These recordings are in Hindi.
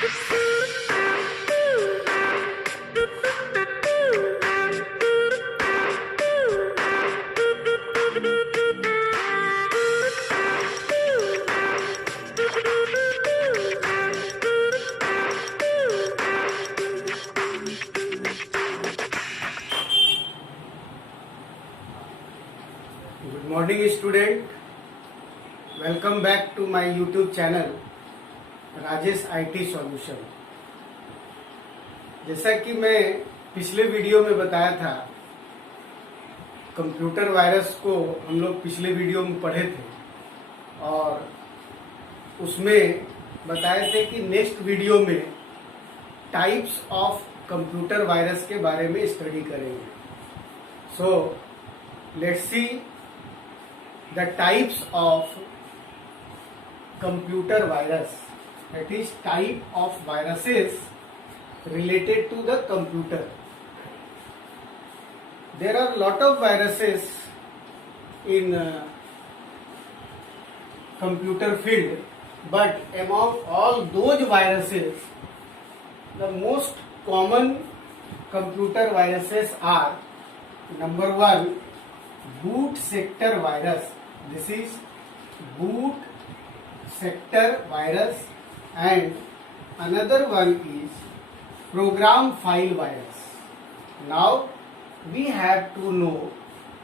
Good morning student, welcome back to my YouTube channel Rajesh IT solution. जैसा कि मैं पिछले वीडियो में बताया था, कंप्यूटर वायरस को हम लोग पिछले वीडियो में पढ़े थे और उसमें बताए थे कि नेक्स्ट वीडियो में टाइप्स ऑफ कंप्यूटर वायरस के बारे में स्टडी करेंगे। So let's see the types of computer virus, that is type of viruses related to the computer. There are lot of viruses in computer field, but among all those viruses, the most common computer viruses are: number one, boot sector virus. This is boot sector virus, and another one is program file virus. Now we have to know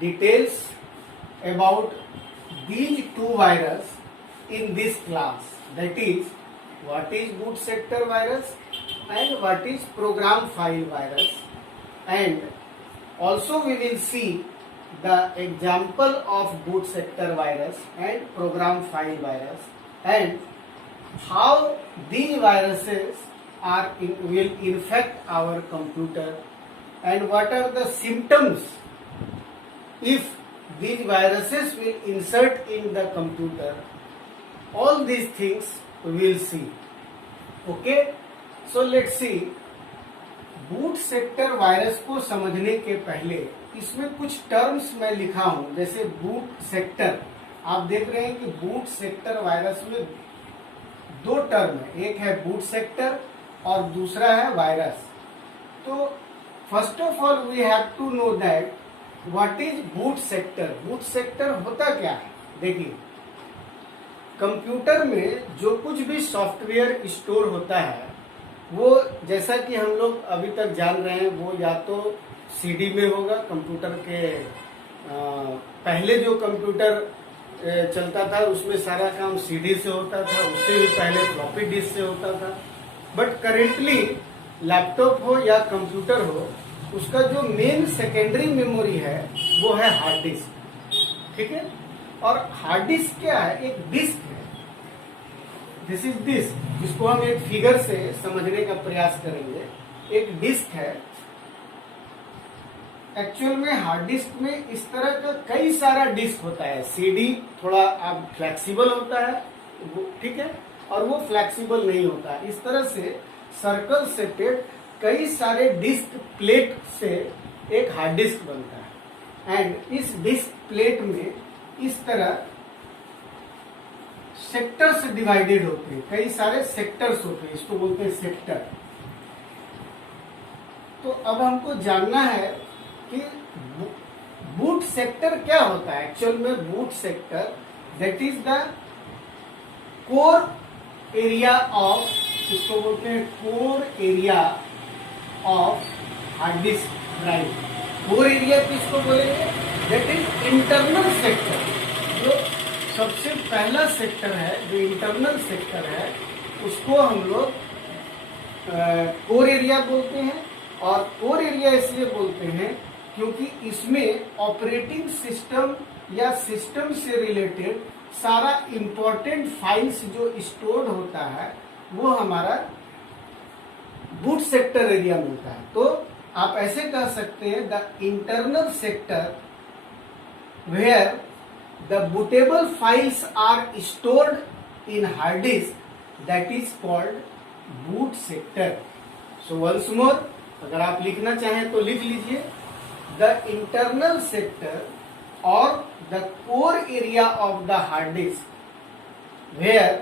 details about these two viruses in this class. That is, what is boot sector virus and what is program file virus, and also we will see the example of boot sector virus and program file virus, and how these viruses will infect our computer, and what are the symptoms if these viruses will insert in the computer. All these things we will see. Okay, so let's see. Boot sector virus को समझने के पहले इसमें कुछ टर्म्स मैं लिखा हूं, जैसे बूट सेक्टर। आप देख रहे हैं कि बूट सेक्टर वायरस में दो टर्म है, एक है बूट सेक्टर और दूसरा है वायरस। तो first of all we have to know that what is boot sector. Boot sector होता क्या है? देखिए, कंप्यूटर में जो कुछ भी सॉफ्टवेयर स्टोर होता है वो, जैसा कि हम लोग अभी तक जान रहे हैं, वो या तो सीडी में होगा। कंप्यूटर के पहले जो कंप्यूटर चलता था उसमें सारा काम सीडी से होता था, उससे भी पहले फ्लॉपी डिस्क से होता था। बट करेंटली लैपटॉप हो या कंप्यूटर हो, उसका जो मेन सेकेंडरी मेमोरी है वो है हार्ड डिस्क। ठीक है, और हार्ड डिस्क क्या है? एक डिस्क है। दिस इज डिस्क, जिसको हम एक फिगर से समझने का प्रयास करेंगे। एक डिस्क है। एक्चुअल में हार्ड डिस्क में इस तरह का कई सारा डिस्क होता है। सीडी थोड़ा आप फ्लेक्सिबल होता है, ठीक है, और वो फ्लेक्सिबल नहीं होता है। इस तरह से सर्कल सेटेड कई सारे डिस्क प्लेट से एक हार्ड डिस्क बनता है। एंड इस डिस्क प्लेट में इस तरह सेक्टर्स डिवाइडेड होते हैं, कई सारे सेक्टर्स होते हैं, इसको बोलते हैं सेक्टर। तो अब हमको जानना है कि बूट सेक्टर क्या होता है। एक्चुअल में boot sector that is the core area of, इसको बोलते हैं core area of hard disk drive. Core area किसको बोलेंगे? That is internal sector. जो सबसे पहला सेक्टर है, जो इंटरनल सेक्टर है, उसको हम लोग कोर एरिया बोलते हैं। और कोर एरिया इसलिए बोलते हैं क्योंकि इसमें ऑपरेटिंग सिस्टम या सिस्टम से रिलेटेड सारा इंपॉर्टेंट फाइल्स जो स्टोर्ड होता है वो हमारा बूट सेक्टर एरिया में होता है। तो आप ऐसे कह सकते हैं, the internal sector where the bootable files are stored in hard disk, that is called boot sector. So once more, अगर आप लिखना चाहें तो लिख लीजिए, the internal sector or the core area of the hard disk where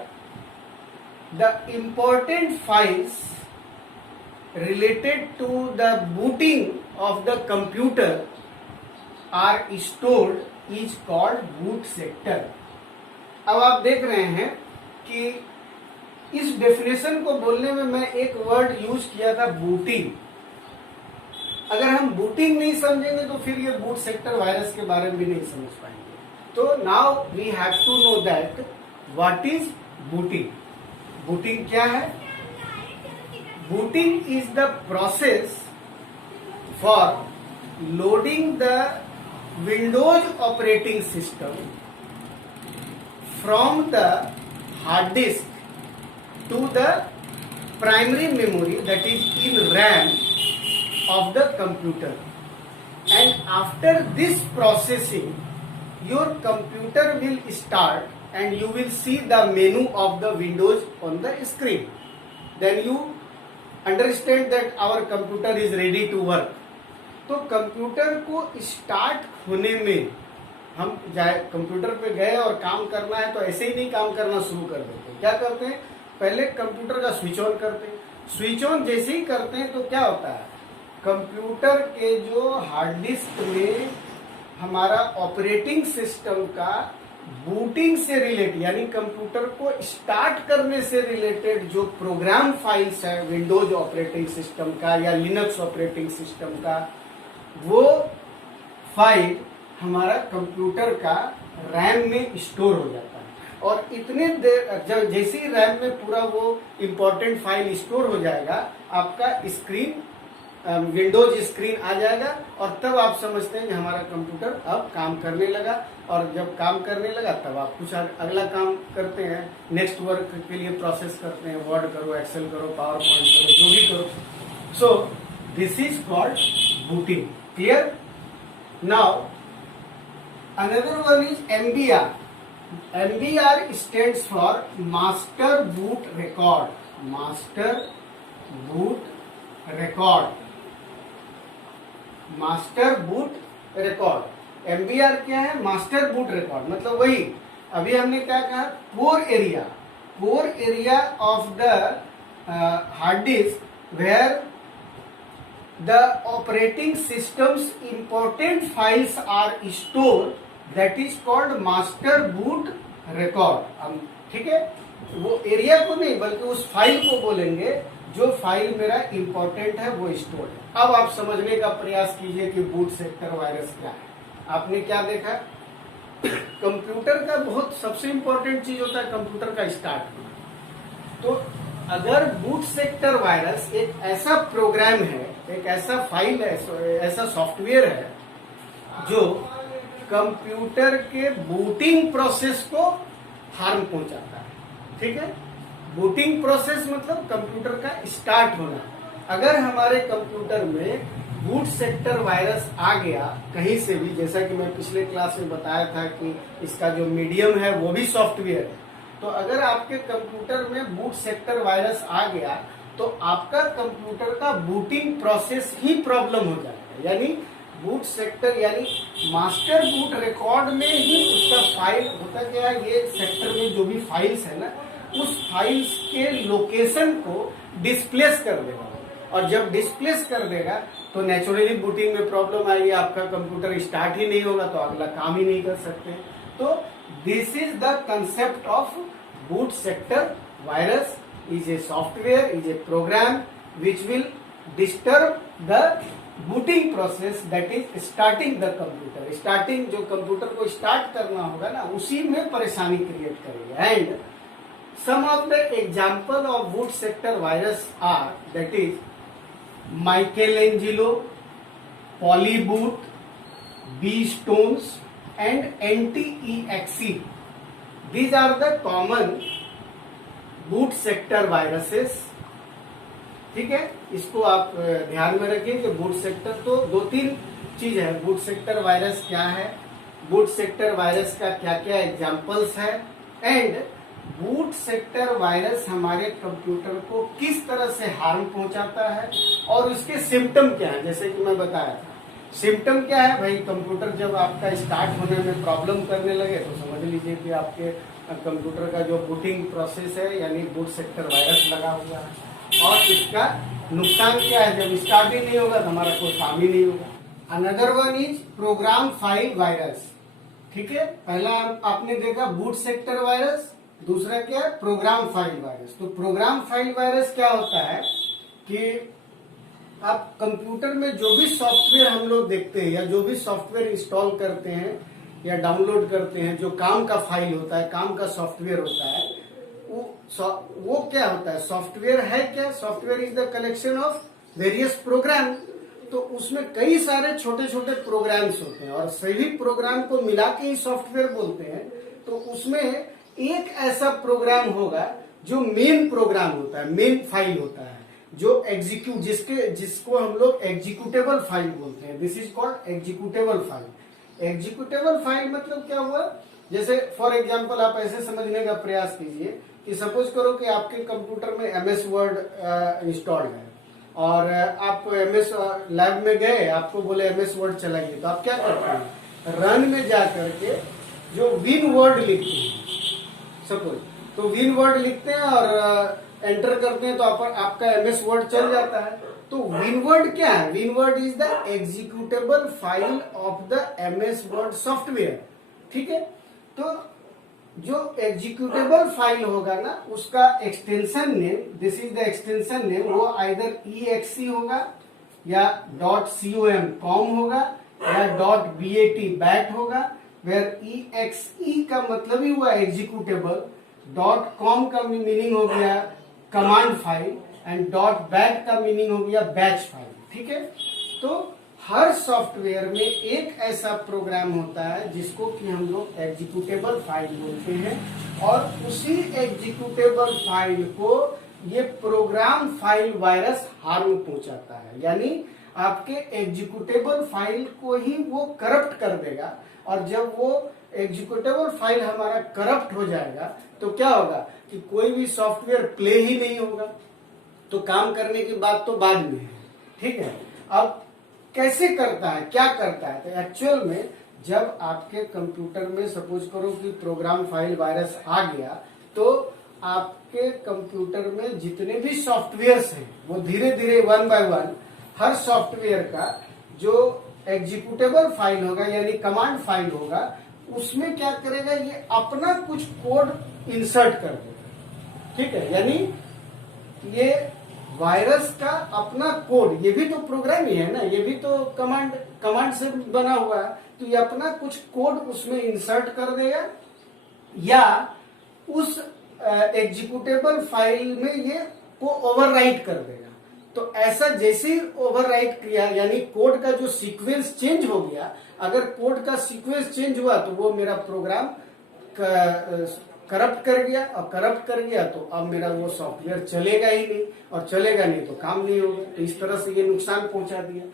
the important files related to the booting of the computer are stored is called boot sector. अब आप देख रहे हैं कि इस डेफिनेशन को बोलने में मैं एक वर्ड यूज किया था बूटिंग। अगर हम बूटिंग नहीं समझेंगे तो फिर ये बूट सेक्टर वायरस के बारे में भी नहीं समझ पाएंगे। तो now we have to know that what is booting. Booting क्या है? Booting is the process for loading the Windows operating system from the hard disk to the primary memory that is in RAM of the computer, and after this processing your computer will start and you will see the menu of the windows on the screen. Then you understand that our computer is ready to work. तो कंप्यूटर को स्टार्ट होने में हम जाए कंप्यूटर पे गए और काम करना है तो ऐसे ही नहीं काम करना शुरू कर देते। क्या करते हैं? पहले कंप्यूटर का स्विच ऑन करते हैं। स्विच ऑन जैसे ही करते हैं तो क्या होता है, कंप्यूटर के जो हार्ड डिस्क में हमारा ऑपरेटिंग सिस्टम का बूटिंग से रिलेटेड यानी कंप्यूटर को स्टार्ट करने से रिलेटेड जो प्रोग्राम फाइल्स है विंडोज ऑपरेटिंग सिस्टम का या लिनक्स ऑपरेटिंग सिस्टम का, वो फाइल हमारा कंप्यूटर का रैम में स्टोर हो जाता है। और इतने देर जब जैसे ही रैम में पूरा वो इंपॉर्टेंट फाइल स्टोर हो जाएगा, आपका स्क्रीन विंडोज स्क्रीन आ जाएगा और तब आप समझते हैं कि हमारा कंप्यूटर अब काम करने लगा। और जब काम करने लगा तब आप कुछ अगला काम करते हैं, नेक्स्ट वर्क के लिए प्रोसेस करते हैं, वर्ड करो, एक्सेल करो, पावर पॉइंट करो, जो भी करो। So this is called booting. Clear? Now another one is MBR. MBR stands for master boot record. Master boot record, master boot record. MBR क्या है? Master boot record. मतलब वही अभी हमने क्या कहा, core area of the hard disk where the operating systems important files are store, that is called master boot record. ठीक है, वो एरिया को नहीं बल्कि उस फाइल को बोलेंगे जो फाइल मेरा इंपॉर्टेंट है वो स्टोर है। अब आप समझने का प्रयास कीजिए कि बूट सेक्टर वायरस क्या है। आपने क्या देखा? कंप्यूटर का बहुत सबसे इंपॉर्टेंट चीज होता है कंप्यूटर का स्टार्ट होना। तो अगर बूट सेक्टर वायरस एक ऐसा प्रोग्राम है, एक ऐसा फाइल है, ऐसा सॉफ्टवेयर है जो कंप्यूटर के बूटिंग प्रोसेस को हार्म पहुंचाता है। ठीक है, बूटिंग प्रोसेस मतलब कंप्यूटर का स्टार्ट होना। अगर हमारे कंप्यूटर में बूट सेक्टर वायरस आ गया कहीं से भी, जैसा कि मैं पिछले क्लास में बताया था कि इसका जो मीडियम है वो भी सॉफ्टवेयर है, तो अगर आपके कंप्यूटर में बूट सेक्टर वायरस आ गया तो आपका कंप्यूटर का बूटिंग प्रोसेस ही प्रॉब्लम हो जाएगा। यानी बूट सेक्टर यानी मास्टर बूट रिकॉर्ड में ही उसका फाइल होता क्या है, ये सेक्टर में जो भी फाइल्स है ना, उस फाइल्स के लोकेशन को डिस्प्लेस कर देगा। और जब डिस्प्लेस कर देगा तो नेचुरली बूटिंग में प्रॉब्लम आएगी, आपका कंप्यूटर स्टार्ट ही नहीं होगा तो अगला काम ही नहीं कर सकते। तो this is the concept of boot sector virus. Is a software, is a program which will disturb the booting process, that is starting the computer. Starting जो कंप्यूटर को स्टार्ट करना होगा ना, उसी में परेशानी क्रिएट करेगा। And some of the example of boot sector virus are, that is Michelangelo, Polyboot, B-Stones and NTEXE. These are the common boot sector viruses. ठीक है, इसको आप ध्यान में रखिए कि बूट सेक्टर तो दो तीन चीज है। बूट सेक्टर वायरस क्या है, बूट सेक्टर वायरस का क्या क्या एग्जाम्पल्स है, एंड बूट सेक्टर वायरस हमारे कंप्यूटर को किस तरह से हार्म पहुंचाता है और उसके सिम्टम क्या है। जैसे कि मैं बताया था, सिम्टम क्या है भाई, कंप्यूटर जब आपका स्टार्ट होने में प्रॉब्लम करने लगे तो समझ लीजिए कि आपके कंप्यूटर का जो बूटिंग प्रोसेस है यानी बूट सेक्टर वायरस लगा हुआ है। और इसका नुकसान क्या है, जब स्टार्ट ही नहीं होगा तो हमारा कोई काम ही नहीं होगा। Another one is program file virus. ठीक है, पहला आपने देखा बूट सेक्टर वायरस, दूसरा क्या है प्रोग्राम फाइल वायरस। तो प्रोग्राम फाइल वायरस क्या होता है कि आप कंप्यूटर में जो भी सॉफ्टवेयर हम लोग देखते हैं या जो भी सॉफ्टवेयर इंस्टॉल करते हैं या डाउनलोड करते हैं, जो काम का फाइल होता है, काम का सॉफ्टवेयर होता है, वो क्या होता है, सॉफ्टवेयर है क्या, software is the collection of various program. तो उसमें कई सारे छोटे छोटे प्रोग्राम्स होते हैं और सभी प्रोग्राम को मिला के ही सॉफ्टवेयर बोलते हैं। तो उसमें एक ऐसा प्रोग्राम होगा जो मेन प्रोग्राम होता है, मेन फाइल होता है, जो जिसको हम लोग एग्जीक्यूटेबल फाइल बोलते हैं। This is called executable file. Executable file मतलब क्या हुआ, जैसे फॉर एग्जांपल आप ऐसे समझने का प्रयास कीजिए कि सपोज करो कि आपके कंप्यूटर में एमएस वर्ड इंस्टॉल्ड है और आप एमएस लैब में गए, आपको बोले एमएस वर्ड चलाइए, तो आप क्या करते हैं, रन में जा करके जो विन वर्ड लिखते हैं सपोज, तो विन वर्ड लिखते हैं और एंटर करते हैं तो आपका एमएस वर्ड चल जाता है। तो विनवर्ड क्या है, windward is the executable file of the MS word software. ठीक है, तो जो एग्जीक्यूटेबल फाइल होगा ना उसका extension name, this is the extension name, वो आइदर EXE होगा या .com होगा या .bat होगा। वेयर EXE का मतलब ही हुआ एग्जीक्यूटेबल, .com का मीनिंग हो गया कमांड फाइल एंड .bat का मीनिंग हो गया बैच फाइल। ठीक है, तो हर सॉफ्टवेयर में एक ऐसा प्रोग्राम होता है जिसको कि हम लोग एग्जीक्यूटेबल फाइल बोलते हैं और उसी एग्जीक्यूटेबल फाइल को ये प्रोग्राम फाइल वायरस हार्म पहुंचाता है, यानी आपके एग्जीक्यूटेबल फाइल को ही वो करप्ट कर देगा। और जब वो एग्जीक्यूटेबल फाइल हमारा करप्ट हो जाएगा तो क्या होगा कि कोई भी सॉफ्टवेयर प्ले ही नहीं होगा। तो काम करने की बात तो बाद में है। ठीक है, अब कैसे करता है, क्या करता है, तो एक्चुअल में जब आपके कंप्यूटर में सपोज करो कि प्रोग्राम फाइल वायरस आ गया तो आपके कंप्यूटर में जितने भी सॉफ्टवेयर्स हैं वो धीरे धीरे one by one her software का जो एग्जीक्यूटेबल फाइल होगा यानी कमांड फाइल होगा उसमें क्या करेगा, ये अपना कुछ कोड इंसर्ट कर देगा। ठीक है, यानी ये वायरस का अपना कोड, ये भी तो प्रोग्राम ही है ना, ये भी तो कमांड से बना हुआ है, तो ये अपना कुछ कोड उसमें इंसर्ट कर देगा या उस एग्जीक्यूटेबल फाइल में ये को ओवरराइट कर देगा। तो ऐसा जैसे ही ओवरराइट किया यानी कोड का जो सीक्वेंस चेंज हो गया, अगर कोड का सीक्वेंस चेंज हुआ तो वो मेरा प्रोग्राम करप्ट कर गया और करप्ट कर गया तो अब मेरा वो सॉफ्टवेयर चलेगा ही नहीं और चलेगा नहीं तो काम नहीं होगा। तो इस तरह से ये नुकसान पहुंचा दिया।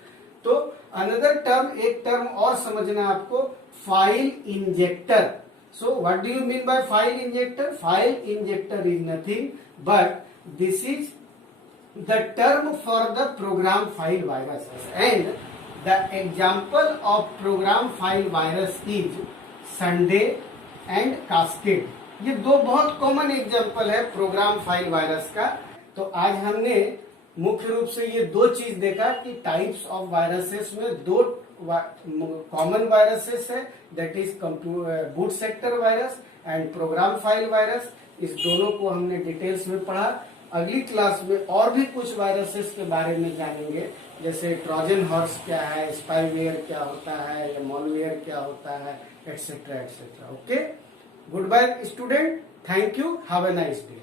तो अनदर टर्म, एक टर्म और समझना आपको, file injector. So what do you mean by file injector? File injector is nothing but this is the term for the program file viruses and the example of program file virus is Sunday and Cascade। ये दो बहुत कॉमन एग्जाम्पल है प्रोग्राम फाइल वायरस का। तो आज हमने मुख्य रूप से ये दो चीज देखा कि टाइप्स ऑफ वायरसेस में दो कॉमन वायरसेस है, that is boot sector virus and program file virus. इस दोनों को हमने डिटेल्स में पढ़ा। अगली क्लास में और भी कुछ वायरसेस के बारे में जानेंगे, जैसे ट्रोजन हॉर्स क्या है, स्पाईवेयर क्या होता है या मॉलवेयर क्या होता है, etcetera etcetera. Okay, good bye student, thank you, have a nice day.